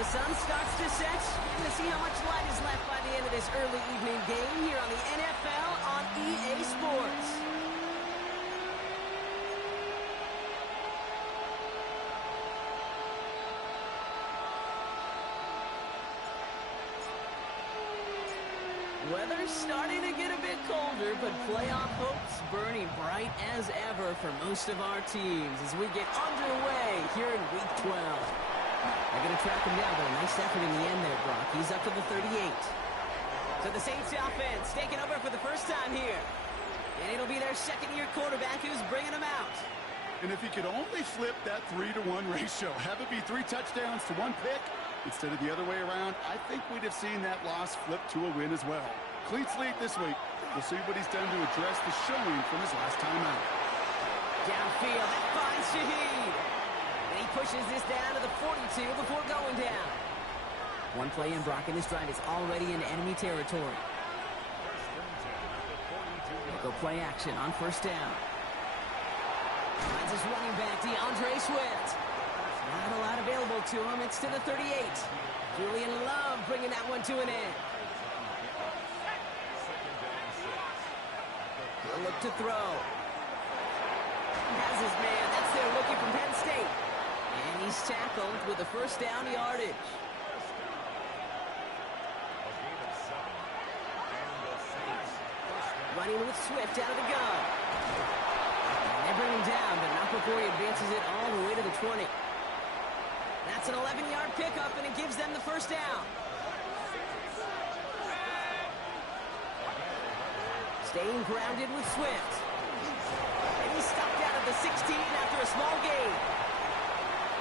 The sun starts to set, and to see how much light is left by the end of this early evening game here on the NFL on EA Sports. Weather's starting to get a bit colder, but playoff hopes burning bright as ever for most of our teams as we get underway here in Week 12. They're going to track him down, but a nice effort in the end there, Brock. He's up to the 38. So the Saints offense taking over for the first time here. And it'll be their second-year quarterback who's bringing them out. And if he could only flip that 3-to-1 ratio, have it be 3 touchdowns to 1 pick, instead of the other way around, I think we'd have seen that loss flip to a win as well. Clean slate this week. We'll see what he's done to address the showing from his last time out. Downfield, that finds Shaheed. And he pushes this down to the 42 before going down. One play in, Brock, and this drive is already in enemy territory. They'll go play action on first down. Finds his running back, DeAndre Swift. Not a lot available to him. It's to the 38. Julian Love bringing that one to an end. He'll look to throw. Has his man. That's their rookie from Penn State. And he's tackled with a first down yardage. Running with Swift out of the gun. And they bring him down, but not before he advances it all the way to the 20. That's an 11-yard pickup, and it gives them the first down. Staying grounded with Swift. And he's stopped out of the 16 after a small gain.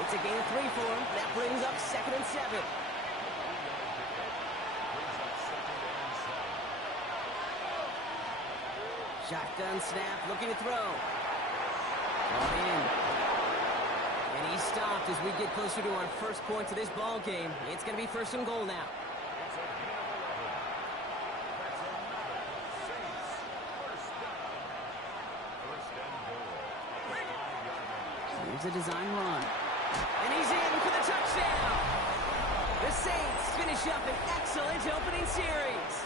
It's a gain of 3 for him. That brings up 2nd and 7. Shotgun snap, looking to throw. Ball in. And he's stopped as we get closer to our first point to this ball game. It's going to be 1st and goal now. Here's a design run. And he's in for the touchdown. The Saints finish up an excellent opening series.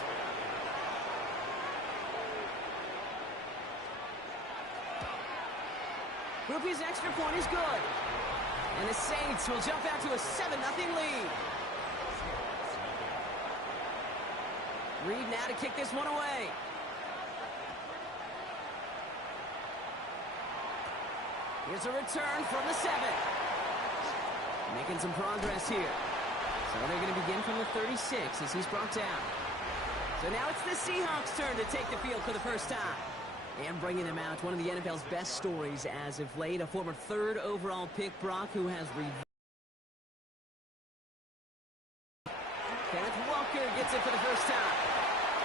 Rupee's extra point is good. And the Saints will jump out to a 7-0 lead. Reed now to kick this one away. Here's a return from the 7. Making some progress here. So they're going to begin from the 36 as he's brought down. So now it's the Seahawks' turn to take the field for the first time. And bringing them out, one of the NFL's best stories as of late, a former 3rd overall pick, Brock, who has Kenneth Walker gets it for the first time.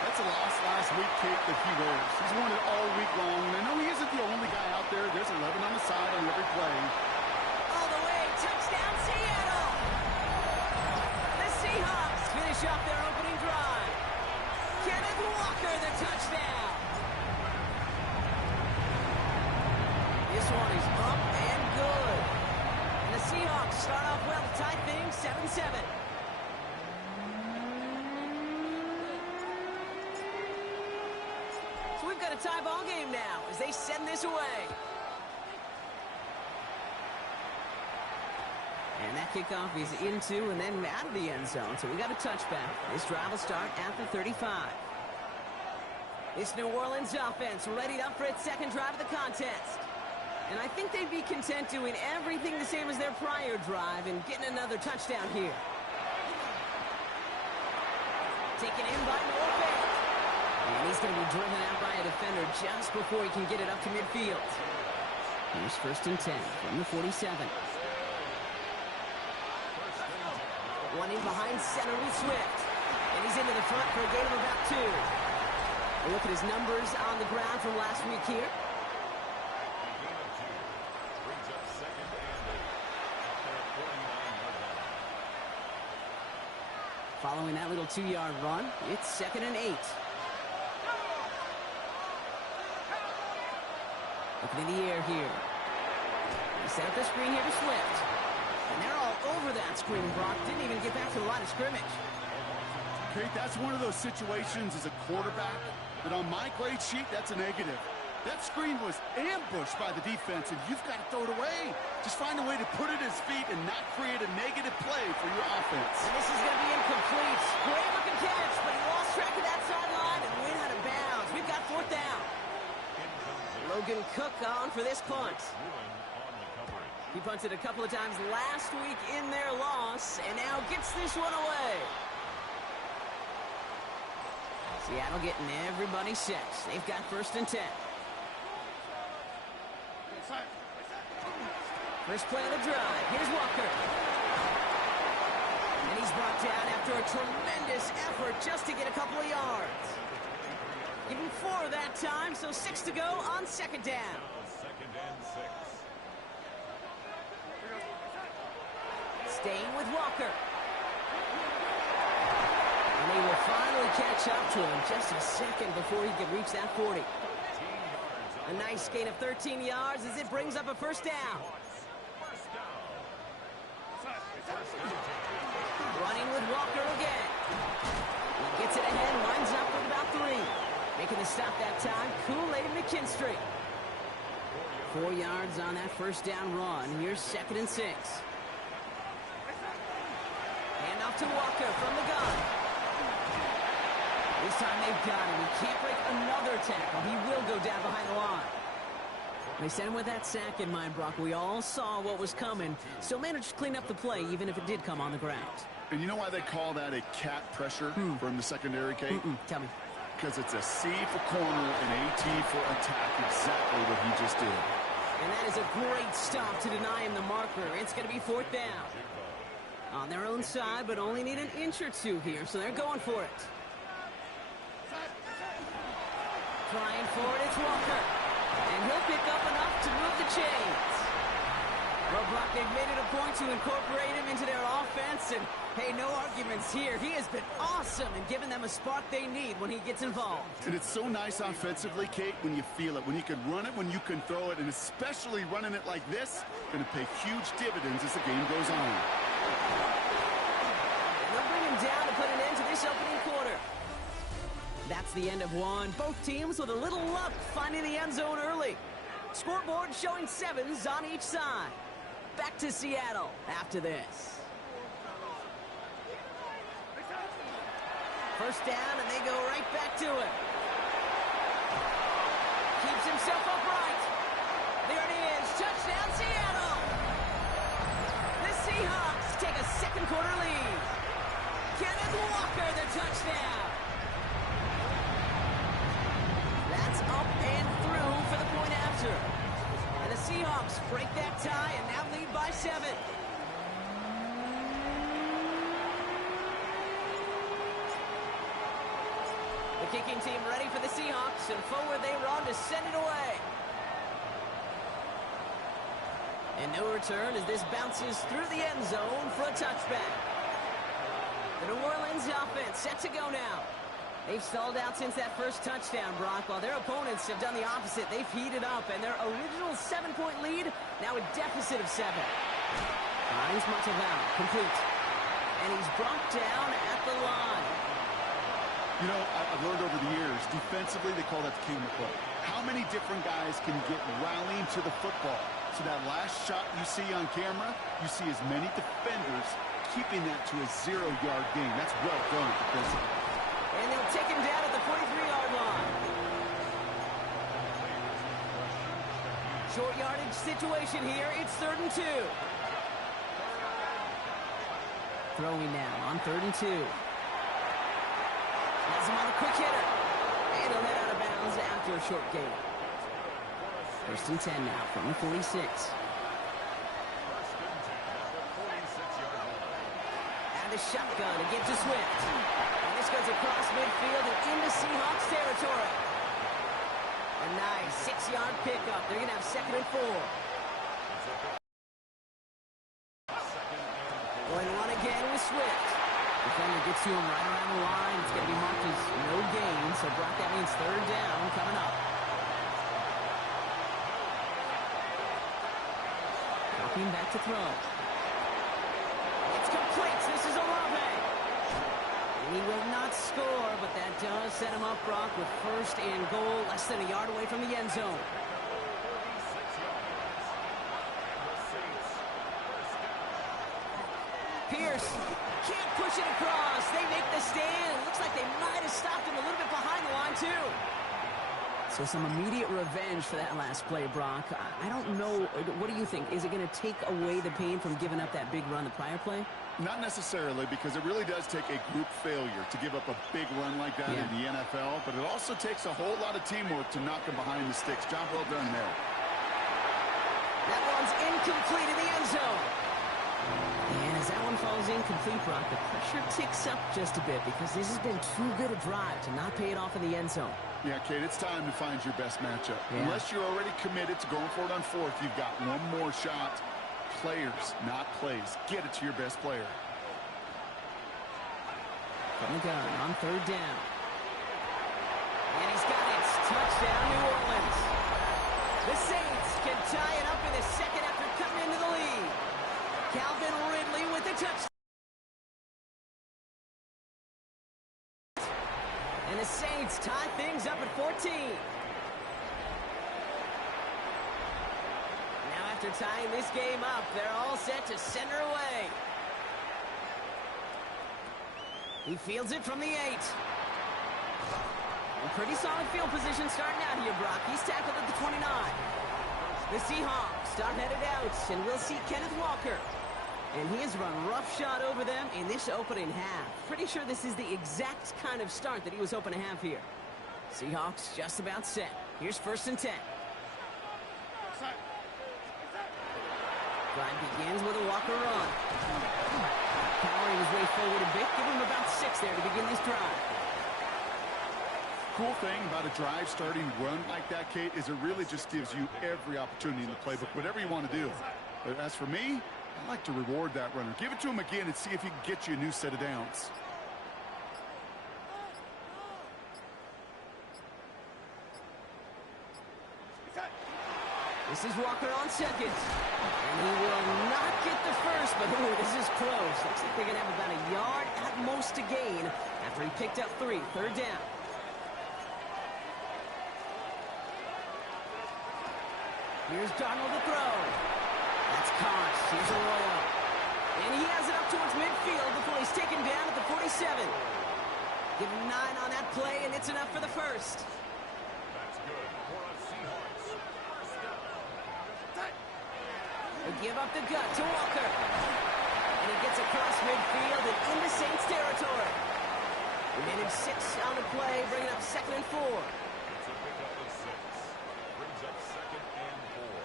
That's a loss last week, Kate, that he rolls. He's won it all week long, and I know he isn't the only guy out there. There's 11 on the side on every play. All the way, touchdown Seattle! The Seahawks finish off their opening drive. Kenneth Walker, the touchdown. This one is up and good. And the Seahawks start off well to tie things 7-7. So we've got a tie ball game now as they send this away. And that kickoff is into and then out of the end zone. So we got a touchback. This drive will start at the 35. This New Orleans offense readied up for its second drive of the contest. And I think they'd be content doing everything the same as their prior drive and getting another touchdown here. Taken in by Norfolk. And he's going to be driven out by a defender just before he can get it up to midfield. Here's 1st and 10 from the 47. One in behind center with Swift. And he's into the front for a gain of about 2. A look at his numbers on the ground from last week here. Following that little 2-yard run, it's 2nd and 8. Looking in the air here. They set up the screen here to Swift. And they're all over that screen, Brock. Didn't even get back to the line of scrimmage. Okay, that's one of those situations as a quarterback that on my grade sheet, that's a negative. That screen was ambushed by the defense, and you've got to throw it away. Just find a way to put it at his feet and not create a negative play for your offense. And this is going to be incomplete. Great looking catch, but he lost track of that sideline and went out of bounds. We've got fourth down. Logan Cook on for this punt. He punted a couple of times last week in their loss, and now gets this one away. Seattle getting everybody set. They've got 1st and 10. First play of the drive. Here's Walker. And he's brought down after a tremendous effort just to get a couple of yards. Give him 4 that time, so 6 to go on 2nd down. 2nd and 6. Staying with Walker. And he will finally catch up to him just a second before he can reach that 40. A nice gain of 13 yards as it brings up a 1st down. Running with Walker again. He gets it ahead, winds up with about 3. Making the stop that time, Kool-Aid McKinstry. 4 yards on that 1st down run. Here's 2nd and 6. Hand off to Walker from the gun. This time they've got him. He can't break another tackle. He will go down behind the line. They sent him with that sack in mind, Brock. We all saw what was coming. Still managed to clean up the play, even if it did come on the ground. And you know why they call that a cat pressure from the secondary, Kate? Tell me. Because it's a C for corner and AT for attack, exactly what he just did. And that is a great stop to deny him the marker. It's going to be 4th down. On their own side, but only need an inch or 2 here, so they're going for it. Trying for it, it's Walker. And he'll pick up enough to move the chains. Well, Brock, they've made it a point to incorporate him into their offense, and hey, no arguments here. He has been awesome in giving them a spark they need when he gets involved. And it's so nice offensively, Kate, when you feel it, when you can run it, when you can throw it, and especially running it like this, going to pay huge dividends as the game goes on. And they'll bring him down to put an end to this opening quarter. That's the end of one. Both teams with a little luck finding the end zone early. Scoreboard showing 7s on each side. Back to Seattle after this. 1st down, and they go right back to it. Keeps himself upright. There it is. Touchdown, Seattle. The Seahawks take a 2nd quarter lead. Kenneth Walker, the touchdown. That's up and through for the point after. And the Seahawks break that tie and now lead by 7. The kicking team ready for the Seahawks, and forward they run to send it away. And no return as this bounces through the end zone for a touchback. The New Orleans offense set to go now. They've stalled out since that 1st touchdown, Brock, while their opponents have done the opposite. They've heated up, and their original 7-point lead, now a deficit of 7. Finds Montalvan, complete. And he's brought down at the line. You know, I've learned over the years, defensively, they call that the camera play. How many different guys can get rallying to the football? So that last shot you see on camera, you see as many defenders keeping that to a 0-yard gain. That's well done defensively. And they'll take him down at the 43-yard line. Short yardage situation here. It's 3rd and 2. Throwing now on 3rd and 2. Has him on a quick hitter. And he'll head out of bounds after a short gain. 1st and 10 now from the 46. And the shotgun against to Swift. And this goes across midfield and into Seahawks territory. A nice 6-yard pickup. They're going to have 2nd and 4. Going to run again with Swift. Defender gets to him right around the line. It's going to be marked as no gain. So, Brock, that means 3rd down coming up. Dropping back to throw. set him up, Brock, with first and goal, less than a yard away from the end zone. Pierce can't push it across. They make the stand. It looks like they might have stopped him a little bit behind the line, too. So some immediate revenge for that last play, Brock. I don't know. What do you think? Is it going to take away the pain from giving up that big run the prior play? Not necessarily, because it really does take a group failure to give up a big run like that in the NFL, but it also takes a whole lot of teamwork to knock him behind the sticks. Job well done there. That one's incomplete in the end zone. And as that one falls incomplete, Brock, the pressure ticks up just a bit because this has been too good a drive to not pay it off in the end zone. Yeah, Kate, it's time to find your best matchup. Yeah. Unless you're already committed to going for it on fourth, you've got one more shot. Players, not plays. Get it to your best player. From the gun on third down. And he's got it. Touchdown, New Orleans. The Saints can tie it up in the second after cutting into the lead. Calvin Ridley with the touchdown. And the Saints tie things up at 14. Now after tying this game up, they're all set to center away. He fields it from the 8. A pretty solid field position starting out here, Brock. He's tackled at the 29. The Seahawks start headed out, and we'll see Kenneth Walker. And he has run roughshod over them in this opening half. Pretty sure this is the exact kind of start that he was hoping to have here. Seahawks just about set. Here's first and 10. Drive begins with a Walker run. Powering his way forward a bit. Give him about 6 there to begin this drive. Cool thing about a drive starting run like that, Kate, is it really just gives you every opportunity in the playbook, whatever you want to do. But as for me, I like to reward that runner. Give it to him again and see if he can get you a new set of downs. This is Walker on second. And he will not get the first, but ooh, this is close. Looks like they're going to have about a yard at most to gain after he picked up 3. Third down. Here's Darnold to throw. That's caught. Here's Arroyo. And he has it up towards midfield before he's taken down at the 47. Give him 9 on that play, and it's enough for the first. That's good for a Seahawks. First down. They give up the gut to Walker. And he gets across midfield and into Saints territory. Remaining 6 on the play, bringing up second and 4. It's a pickup of 6. Brings up second and 4.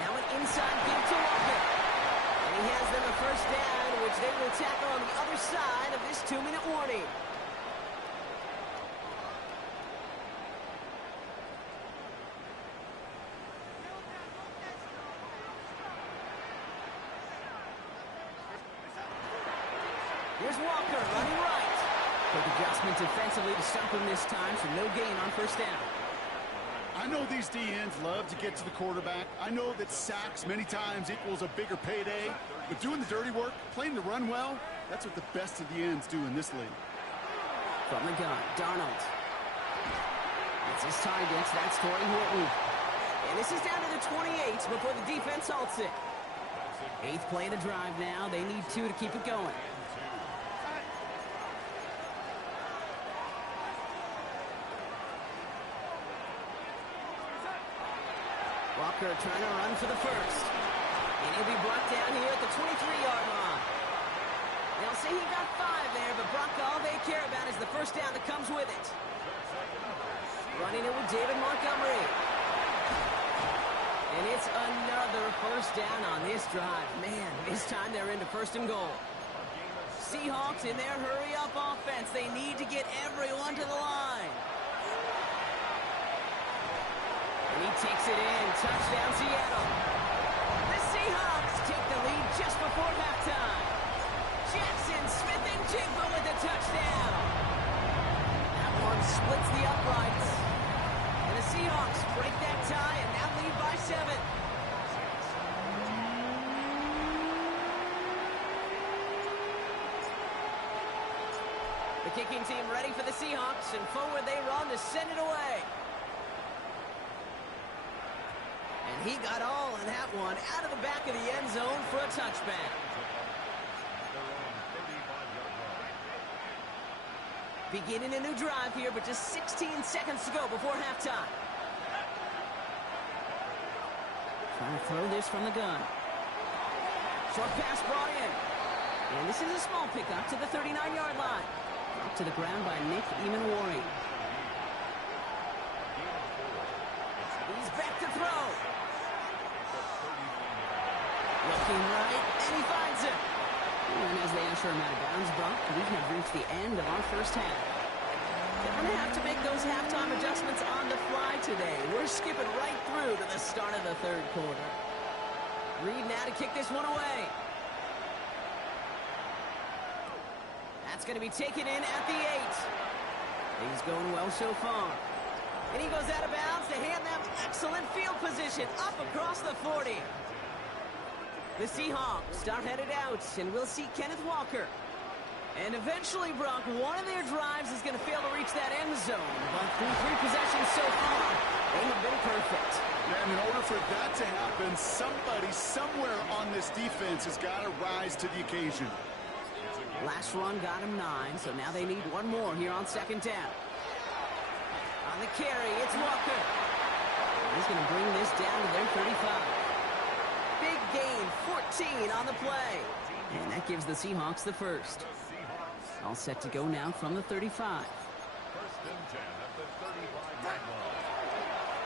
Now an inside give to Walker. And he has them a first down, which they will tackle on the other side of this 2-minute warning. Here's Walker running right. Quick adjustment defensively to stop him this time, so no gain on first down. I know these DNs love to get to the quarterback. I know that sacks many times equals a bigger payday. But doing the dirty work, playing the run well, that's what the best of the ends do in this league. From the gun, Darnold. It's his target. That's Torrey Horton. And this is down to the 28 before the defense halts it. 8th play of the drive now. They need 2 to keep it going. Walker trying to run for the first. And he'll be brought down here at the 23-yard line. They'll say he got 5 there, but Brock, all they care about is the first down that comes with it. Running it with David Montgomery. And it's another first down on this drive. Man, this time they're into first and goal. Seahawks in their hurry-up offense. They need to get everyone to the line. And he takes it in. Touchdown, Seattle. The Seahawks take the lead just before halftime. Jackson Smith and Jigba with the touchdown. That one splits the uprights. And the Seahawks break that tie and now lead by 7. The kicking team ready for the Seahawks, and forward they run to send it away. And he got all in that one out of the back of the end zone for a touchback. Beginning a new drive here, but just 16 seconds to go before halftime. Trying to throw this from the gun. Short pass brought in. And this is a small pickup to the 39-yard line. Up to the ground by Nick Emanwari. He's back to throw. Looking right, and he finds it. And as they usher him out of bounds, Brock, we have reached the end of our first half. They're going to have to make those halftime adjustments on the fly today. We're skipping right through to the start of the third quarter. Reed now to kick this one away. That's going to be taken in at the 8. He's going well so far. And he goes out of bounds to hand them excellent field position up across the 40. The Seahawks are headed out, and we'll see Kenneth Walker. And eventually, Brock, one of their drives is going to fail to reach that end zone. But through 3 possessions so far, they have been perfect. And in order for that to happen, somebody somewhere on this defense has got to rise to the occasion. Last run got him 9, so now they need one more here on second down. On the carry, it's Walker. He's going to bring this down to their 35. Big gain, 14 on the play. And that gives the Seahawks the first. All set to go now from the 35. First and 10 at the 35-yard line.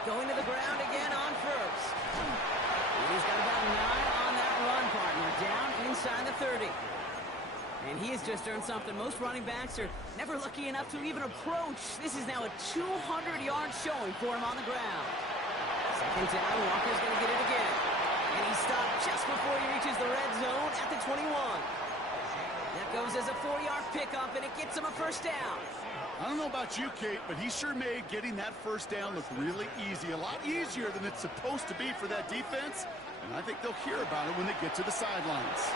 Going to the ground again on first. He's got about 9 on that run, partner. Down inside the 30. And he has just earned something most running backs are never lucky enough to even approach. This is now a 200-yard showing for him on the ground. Second down, Walker's going to get it again. And he stopped just before he reaches the red zone at the 21. That goes as a 4-yard pickup, and it gets him a first down. I don't know about you, Kate, but he sure made getting that first down look really easy. A lot easier than it's supposed to be for that defense. And I think they'll hear about it when they get to the sidelines.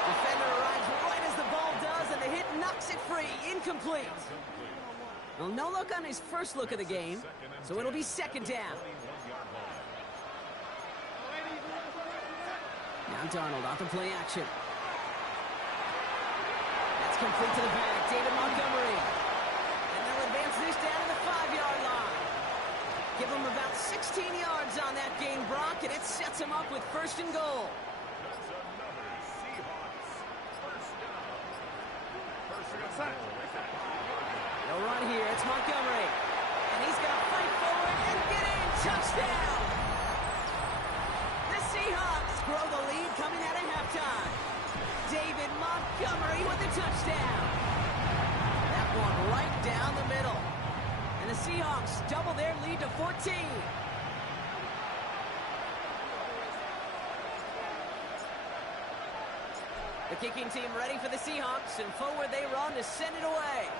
Defender arrives right as the ball does, and the hit knocks it free. Incomplete. Well, no look on his first look of the game, so it'll be second down. Now Darnold off the play action. That's complete to the back, David Montgomery. And they'll advance this down to the 5-yard line. Give him about 16 yards on that gain, Brock, and it sets him up with first and goal. They'll run here, it's Montgomery. And he's going to fight forward and get in. Touchdown! The Seahawks grow the lead coming out of halftime. David Montgomery with the touchdown. That one right down the middle. And the Seahawks double their lead to 14. The kicking team ready for the Seahawks, and forward they run to send it away.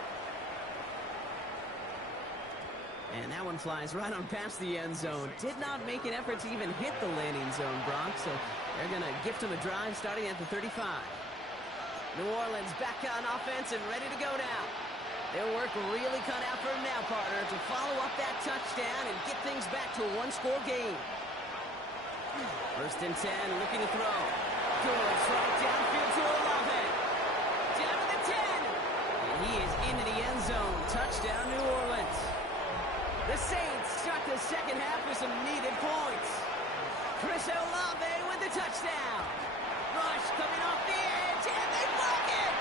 And that one flies right on past the end zone. Did not make an effort to even hit the landing zone, Brock, so they're going to gift him a drive starting at the 35. New Orleans back on offense and ready to go now. Their work really cut out for him now, partner, to follow up that touchdown and get things back to a one-score game. First and 10, looking to throw. Good throw downfield to Olave. Down to the 10. And he is into the end zone. Touchdown, New Orleans. The Saints start the second half with some needed points. Chris Olave with the touchdown. Rush coming off the edge, and they block it.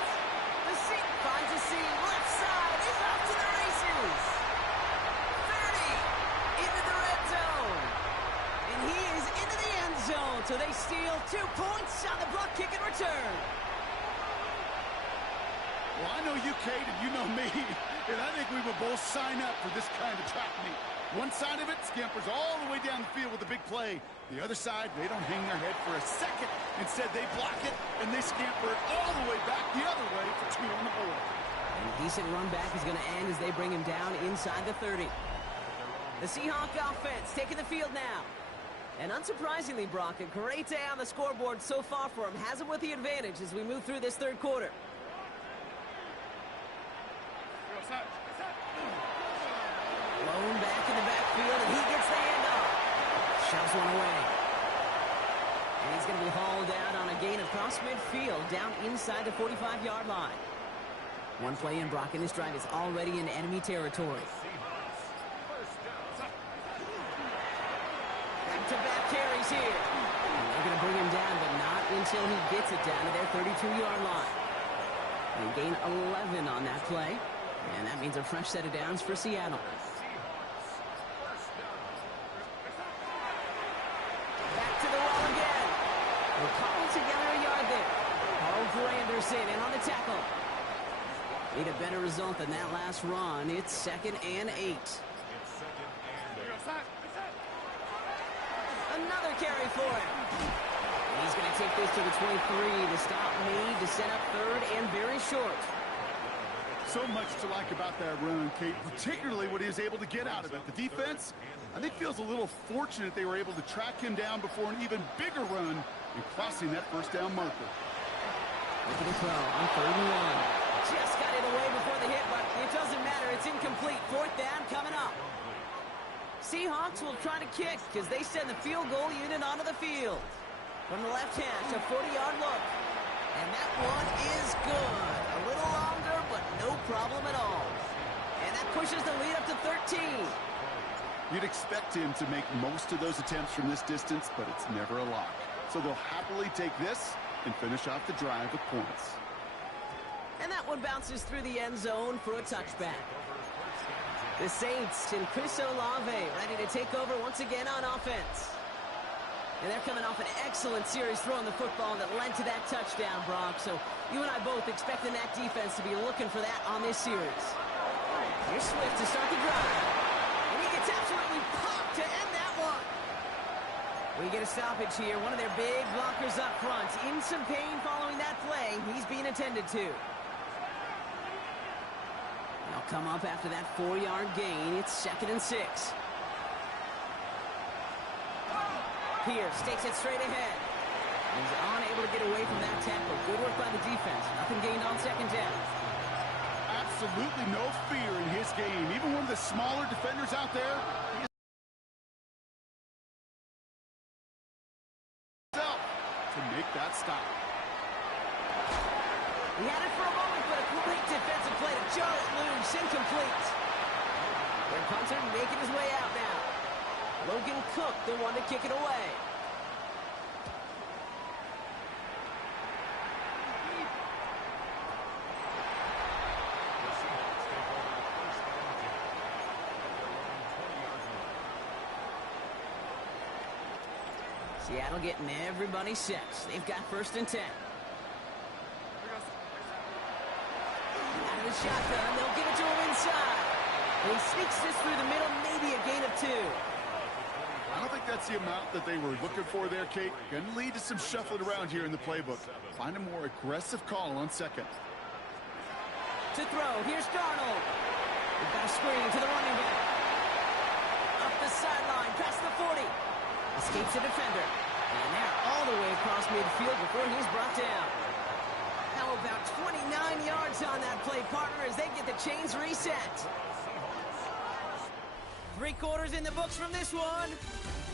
The Saints finds a seam. Left side is off to the races. 30 into the red zone. And he is into the end zone, so they steal 2 points on the block kick and return. Well, I know you, Kate, and you know me, and I think we will both sign up for this kind of track meet. One side of it scampers all the way down the field with a big play. The other side, they don't hang their head for a second. Instead, they block it, and they scamper it all the way back the other way for 2 on the board. And a decent run back is going to end as they bring him down inside the 30. The Seahawk offense taking the field now. And unsurprisingly, Brock, a great day on the scoreboard so far for him. Has him with the advantage as we move through this third quarter. thrown back in the backfield, and he gets the handoff. Shoves one away. And he's going to be hauled out on a gain across midfield, down inside the 45-yard line. One play in, Brock, and this drive is already in enemy territory. Back-to-back carries here. And they're going to bring him down, but not until he gets it down to their 32-yard line. They gain 11 on that play, and that means a fresh set of downs for Seattle. Back to the wall again. We're calling together a yard there. Hauled for Anderson, and on the tackle. Need a better result than that last run. It's 2nd and 8. Another carry for him. He's going to take this to the 23. The stop made to set up 3rd and very short. So much to like about that run, Kate, particularly what he was able to get out of it. The defense, I think, feels a little fortunate they were able to track him down before an even bigger run and crossing that first down marker. Look at the throw on 3rd and 1. Just got it away before the hit, but it doesn't matter. It's incomplete. 4th down coming up. Seahawks will try to kick as they send the field goal unit onto the field. From the left hash, a 40-yard look. And that one is good. A little longer, but no problem at all. And that pushes the lead up to 13. You'd expect him to make most of those attempts from this distance, but it's never a lock. So they'll happily take this and finish off the drive with points. And that one bounces through the end zone for a touchback. The Saints and Chris Olave ready to take over once again on offense. And they're coming off an excellent series throwing the football that led to that touchdown, Brock. So you and I both expecting that defense to be looking for that on this series. Here's Swift to start the drive. And he gets absolutely popped to end that one. We get a stoppage here. One of their big blockers up front. In some pain following that play. He's being attended to. They'll come up after that 4-yard gain. It's 2nd and 6. Pierce takes it straight ahead. He's unable to get away from that tackle. Good work by the defense. Nothing gained on 2nd down. Absolutely no fear in his game. Even one of the smaller defenders out there, he is to make that stop. He had it for a moment, but a great defensive play to jar it loose. Incomplete. Their punter making his way out now. Logan Cook, the one to kick it away. Seattle getting everybody set. They've got 1st and 10. Out of the shotgun, they'll give it to him inside. And he sneaks this through the middle, maybe a gain of 2. I don't think that's the amount that they were looking for there, Kate. Going to lead to some shuffling around here in the playbook. Find a more aggressive call on 2nd. To throw, here's Darnold. We've got a screen to the running back. Up the sideline, past the 40. Escapes the defender. And they're all the way across midfield before he's brought down. How about 29 yards on that play, partner, as they get the chains reset. 3 quarters in the books from this one.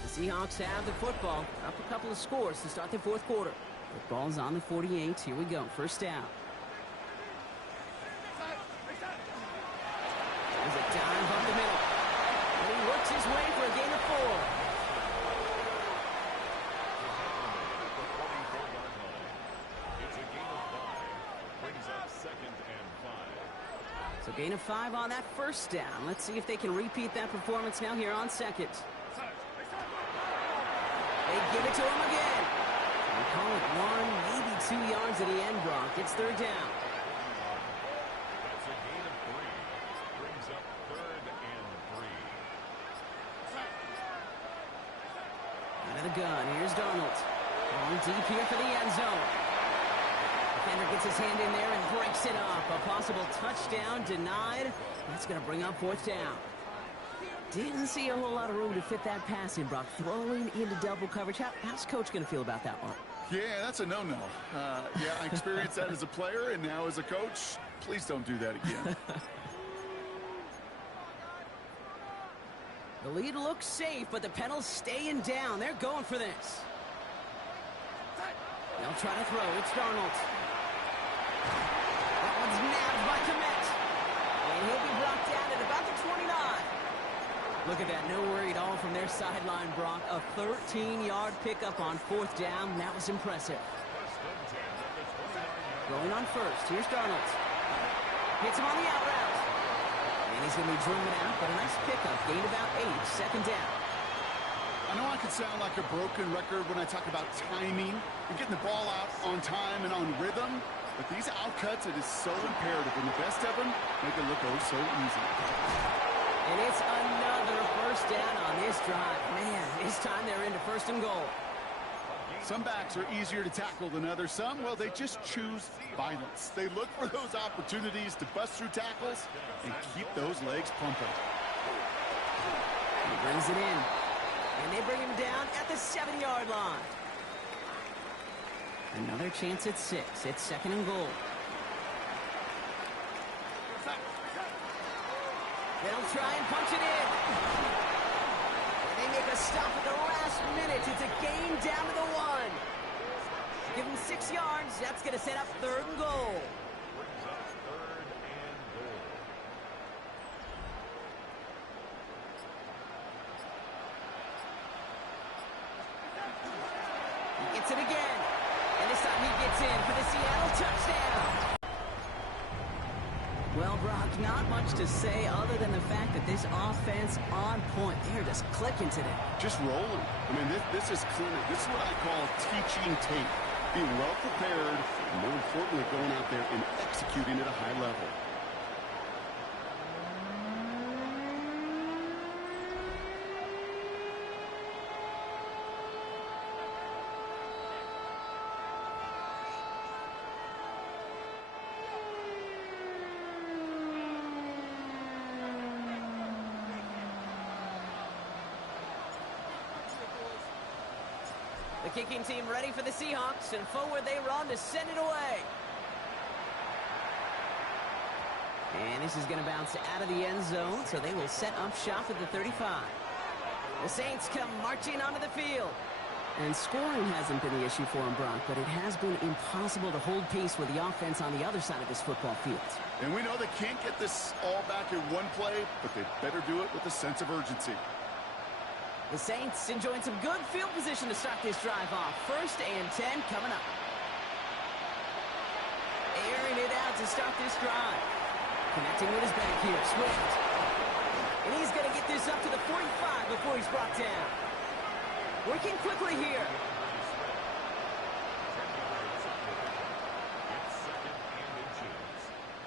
The Seahawks have the football. Up a couple of scores to start the 4th quarter. Football's on the 48. Here we go. 1st down. There's a dive up the middle. And he works his way for a gain of 4. So gain of 5 on that 1st down. Let's see if they can repeat that performance now here on 2nd. They give it to him again. They call it 1, maybe 2 yards at the end, Brock. It's 3rd down. That's a gain of 3. Brings up 3rd and 3. Out of the gun. Here's Darnold. Going deep here for the end zone. Defender gets his hand in there and breaks it up. A possible touchdown denied. That's going to bring up 4th down. Didn't see a whole lot of room to fit that pass in, Brock. Throwing into double coverage. How's Coach going to feel about that one? Yeah, that's a no-no. Yeah, I experienced that as a player and now as a coach. Please don't do that again. The lead looks safe, but the penalty's staying down. They're going for this. They'll try to throw. It's Darnold. That one's nabbed by Komet. And he'll be brought down at about the 29. Look at that. No worry at all from their sideline, Brock. A 13-yard pickup on 4th down. That was impressive. Going on first. Here's Darnold. Hits him on the out route. And he's going to be driven out, but a nice pickup. Gained about 8. 2nd down. I know I can sound like a broken record when I talk about timing and getting the ball out on time and on rhythm, but these outcuts, it is so imperative, and the best of them make it look oh so easy. And it's another 1st down on this drive. Man, this time they're into 1st and goal. Some backs are easier to tackle than others. Some, well, they just choose violence. They look for those opportunities to bust through tackles and keep those legs pumping. He brings it in. And they bring him down at the 7-yard line. Another chance at 6. It's 2nd and goal. They'll try and punch it in. They make a stop at the last minute. It's a gain down to the 1. Give them 6 yards. That's going to set up 3rd and goal. He gets it again. And this time he gets in for the Seattle touchdown. Well, Brock, not much to say other than the fact that this offense on point. They're just clicking today. Just rolling. I mean, this is clinic. This is what I call teaching tape. Being well prepared, and more importantly, going out there and executing at a high level. The kicking team ready for the Seahawks, and forward they run to send it away. And this is going to bounce out of the end zone, so they will set up shop at the 35. The Saints come marching onto the field. And scoring hasn't been the issue for them, Brock, but it has been impossible to hold pace with the offense on the other side of this football field. And we know they can't get this all back in one play, but they better do it with a sense of urgency. The Saints enjoying some good field position to start this drive off. 1st and 10 coming up. Airing it out to start this drive. Connecting with his back here, Swift. And he's going to get this up to the 45 before he's brought down. Working quickly here. It's 2nd and inches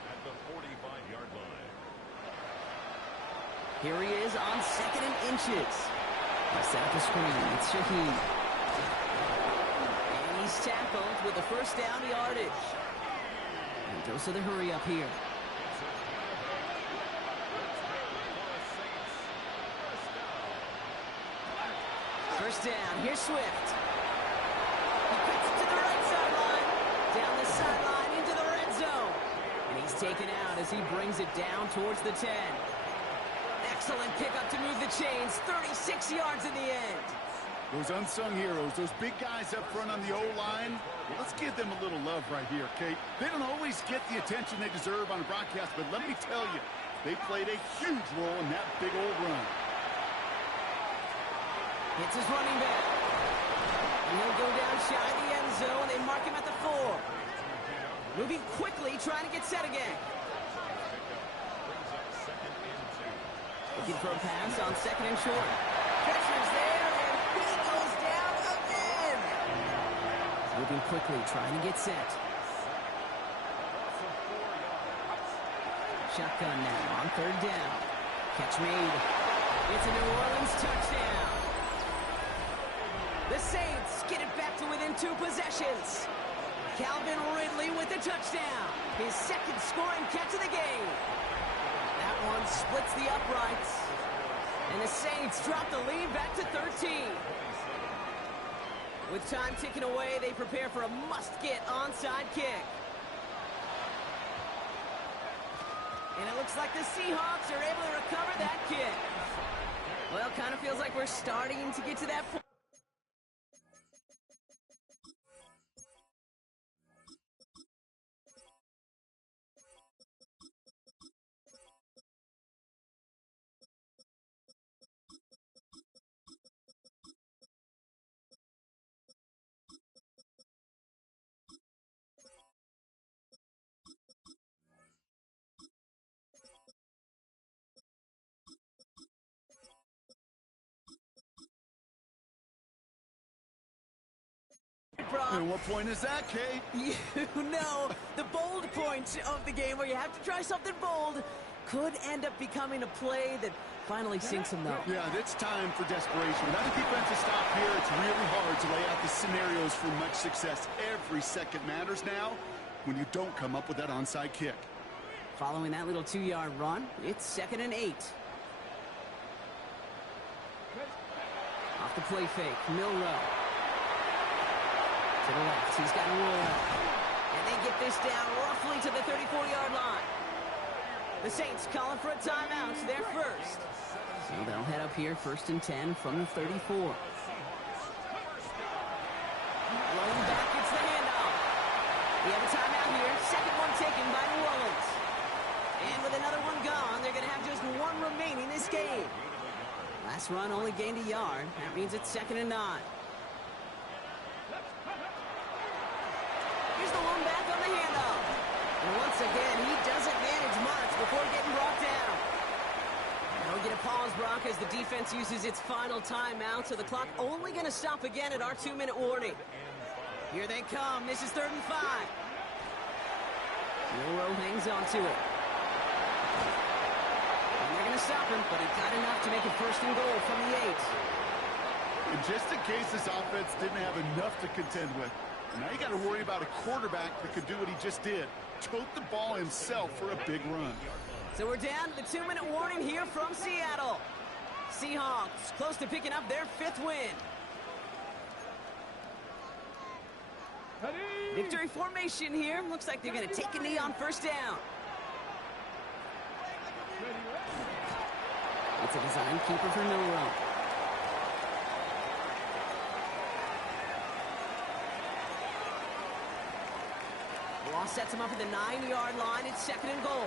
at the 45-yard line. Here he is on 2nd and inches. They set up a screen. It's Shaheed. And he's tackled with a 1st down yardage. And goes to the hurry up here. 1st down. Here's Swift. He cuts it to the right sideline. Down the sideline into the red zone. And he's taken out as he brings it down towards the 10. Excellent pickup to move the chains. 36 yards in the end. Those unsung heroes, those big guys up front on the O-line, well, let's give them a little love right here, Kate. They don't always get the attention they deserve on a broadcast, but let me tell you, they played a huge role in that big old run. It's his running back. And he'll go down shy of the end zone. They mark him at the 4. Moving quickly, trying to get set again. Looking for a pass on 2nd and short. Pressure's there, and he goes down again. Moving quickly, trying to get set. Shotgun now on 3rd down. Catch made. It's a New Orleans touchdown. The Saints get it back to within 2 possessions. Calvin Ridley with the touchdown. His 2nd scoring catch of the game. That one splits the uprights. And the Saints drop the lead back to 13. With time ticking away, they prepare for a must-get onside kick. And it looks like the Seahawks are able to recover that kick. Well, kind of feels like we're starting to get to that point. And what point is that, Kate? You know, the bold point of the game where you have to try something bold could end up becoming a play that finally sinks them, though. Yeah, it's time for desperation. Without a defensive stop here, it's really hard to lay out the scenarios for much success. Every second matters now when you don't come up with that onside kick. Following that little 2-yard run, it's 2nd and 8. Off the play fake, Milrow. To the left, he's got a roll. And they get this down roughly to the 34-yard line. The Saints calling for a timeout. They're first. So they'll head up here, 1st and 10 from the 34. Rolling back, it's the handoff. We have a timeout here. Second one taken by New Orleans. And with another one gone, they're going to have just one remaining this game. Last run only gained a yard. That means it's 2nd and 9. Here's the one back on the handoff. And once again, he doesn't manage much before getting brought down. Now we get a pause, Brock, as the defense uses its final timeout, so the clock only going to stop again at our 2-minute warning. Here they come. This is 3rd and 5. Milrow hangs on to it. And they're going to stop him, but he got enough to make it 1st and goal from the 8. And just in case this offense didn't have enough to contend with, now you got to worry about a quarterback that could do what he just did. Tote the ball himself for a big run. So we're down to the 2-minute warning here from Seattle. Seahawks close to picking up their 5th win. Victory formation here. Looks like they're going to take a knee on 1st down. It's a design keeper for Milrow. Loss sets him up at the 9-yard line. It's 2nd and goal.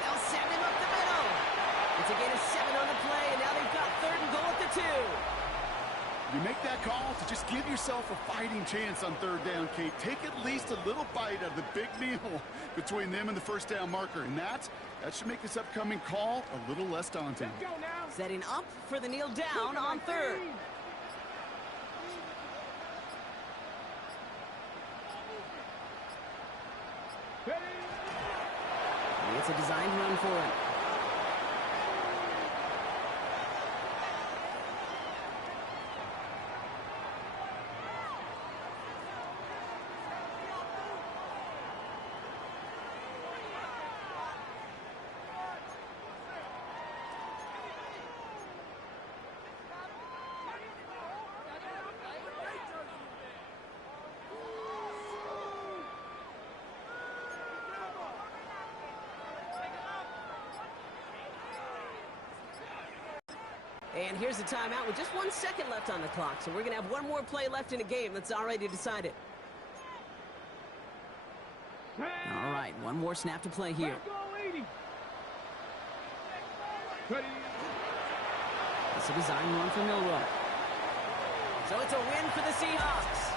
They'll send him up the middle. It's a gain of 7 on the play, and now they've got 3rd and goal at the 2. You make that call to just give yourself a fighting chance on 3rd down, Kate. Take at least a little bite of the big meal between them and the 1st down marker, and that should make this upcoming call a little less daunting. Setting up for the kneel down on 3rd. It's a designed run for it. And here's the timeout with just 1 second left on the clock. So we're going to have one more play left in a game that's already decided. All right, one more snap to play here. It's a design run for Milrow. So it's a win for the Seahawks.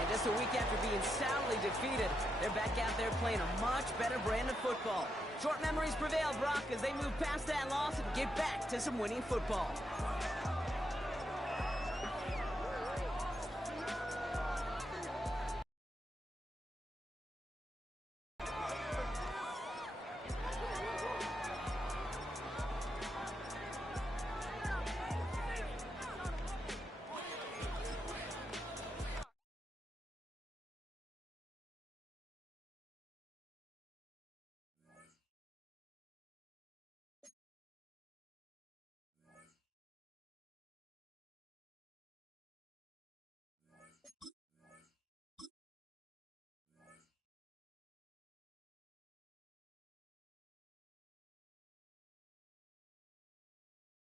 And just a week after being soundly defeated, they're back out there playing a much better brand of football. Short memories prevail, Brock, as they move past that loss and get back to some winning football.